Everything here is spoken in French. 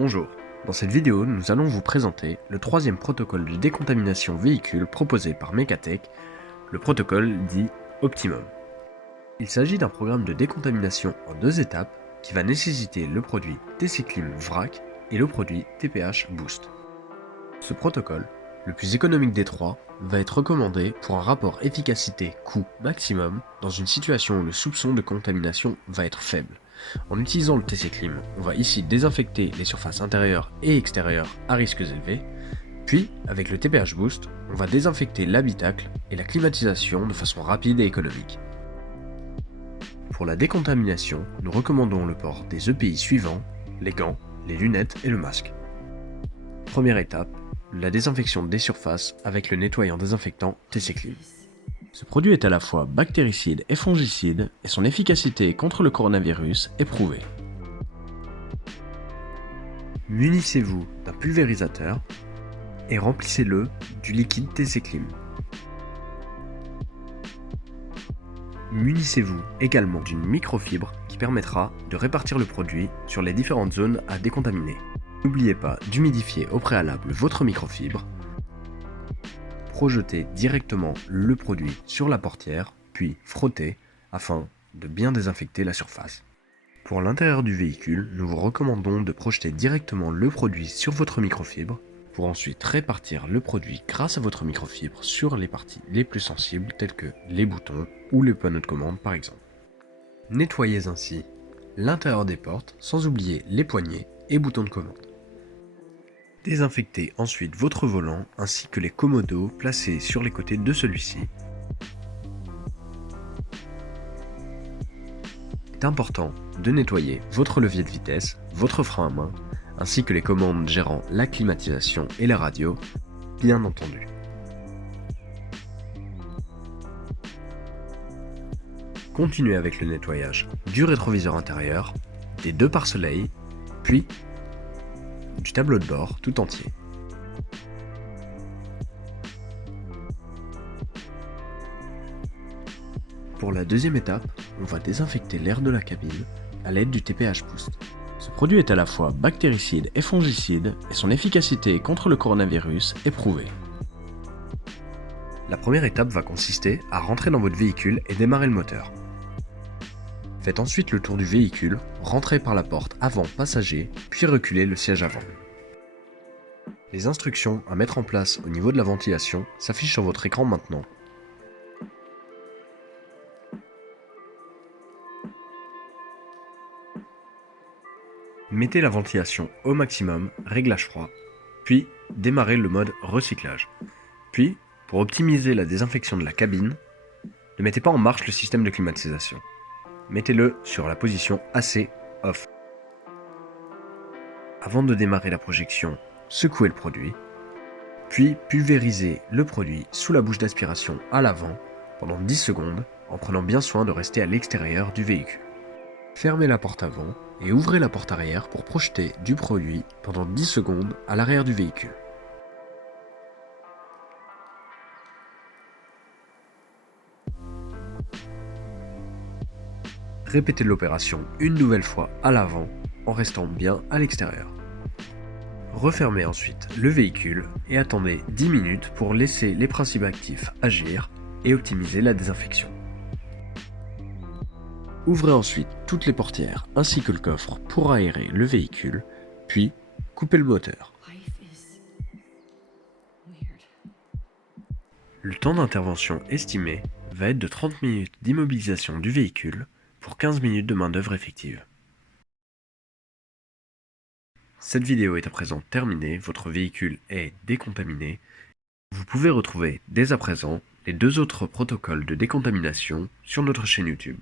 Bonjour, dans cette vidéo nous allons vous présenter le troisième protocole de décontamination véhicule proposé par Mecatech, le protocole dit Optimum. Il s'agit d'un programme de décontamination en deux étapes qui va nécessiter le produit TC-Clim VRAC et le produit TPH Boost. Ce protocole, le plus économique des trois, va être recommandé pour un rapport efficacité-coût maximum dans une situation où le soupçon de contamination va être faible. En utilisant le TC-Clim, on va ici désinfecter les surfaces intérieures et extérieures à risques élevés, puis avec le TPH Boost, on va désinfecter l'habitacle et la climatisation de façon rapide et économique. Pour la décontamination, nous recommandons le port des EPI suivants, les gants, les lunettes et le masque. Première étape, la désinfection des surfaces avec le nettoyant désinfectant TC-Clim. Ce produit est à la fois bactéricide et fongicide et son efficacité contre le coronavirus est prouvée. Munissez-vous d'un pulvérisateur et remplissez-le du liquide TC-Clim. Munissez-vous également d'une microfibre qui permettra de répartir le produit sur les différentes zones à décontaminer. N'oubliez pas d'humidifier au préalable votre microfibre. Projetez directement le produit sur la portière, puis frottez afin de bien désinfecter la surface. Pour l'intérieur du véhicule, nous vous recommandons de projeter directement le produit sur votre microfibre pour ensuite répartir le produit grâce à votre microfibre sur les parties les plus sensibles telles que les boutons ou les panneaux de commande par exemple. Nettoyez ainsi l'intérieur des portes sans oublier les poignées et boutons de commande. Désinfectez ensuite votre volant ainsi que les commodos placés sur les côtés de celui-ci. Il est important de nettoyer votre levier de vitesse, votre frein à main, ainsi que les commandes gérant la climatisation et la radio, bien entendu. Continuez avec le nettoyage du rétroviseur intérieur, des deux pare-soleils, puis du tableau de bord tout entier. Pour la deuxième étape, on va désinfecter l'air de la cabine à l'aide du TPH Boost. Ce produit est à la fois bactéricide et fongicide et son efficacité contre le coronavirus est prouvée. La première étape va consister à rentrer dans votre véhicule et démarrer le moteur. Faites ensuite le tour du véhicule, rentrez par la porte avant passager, puis reculez le siège avant. Les instructions à mettre en place au niveau de la ventilation s'affichent sur votre écran maintenant. Mettez la ventilation au maximum, réglage froid, puis démarrez le mode recyclage. Puis, pour optimiser la désinfection de la cabine, ne mettez pas en marche le système de climatisation. Mettez-le sur la position AC Off. Avant de démarrer la projection, secouez le produit, puis pulvérisez le produit sous la bouche d'aspiration à l'avant pendant 10 secondes en prenant bien soin de rester à l'extérieur du véhicule. Fermez la porte avant et ouvrez la porte arrière pour projeter du produit pendant 10 secondes à l'arrière du véhicule. Répétez l'opération une nouvelle fois à l'avant en restant bien à l'extérieur. Refermez ensuite le véhicule et attendez 10 minutes pour laisser les principes actifs agir et optimiser la désinfection. Ouvrez ensuite toutes les portières ainsi que le coffre pour aérer le véhicule, puis coupez le moteur. Le temps d'intervention estimé va être de 30 minutes d'immobilisation du véhicule pour 15 minutes de main-d'œuvre effective. Cette vidéo est à présent terminée, votre véhicule est décontaminé. Vous pouvez retrouver dès à présent les deux autres protocoles de décontamination sur notre chaîne YouTube.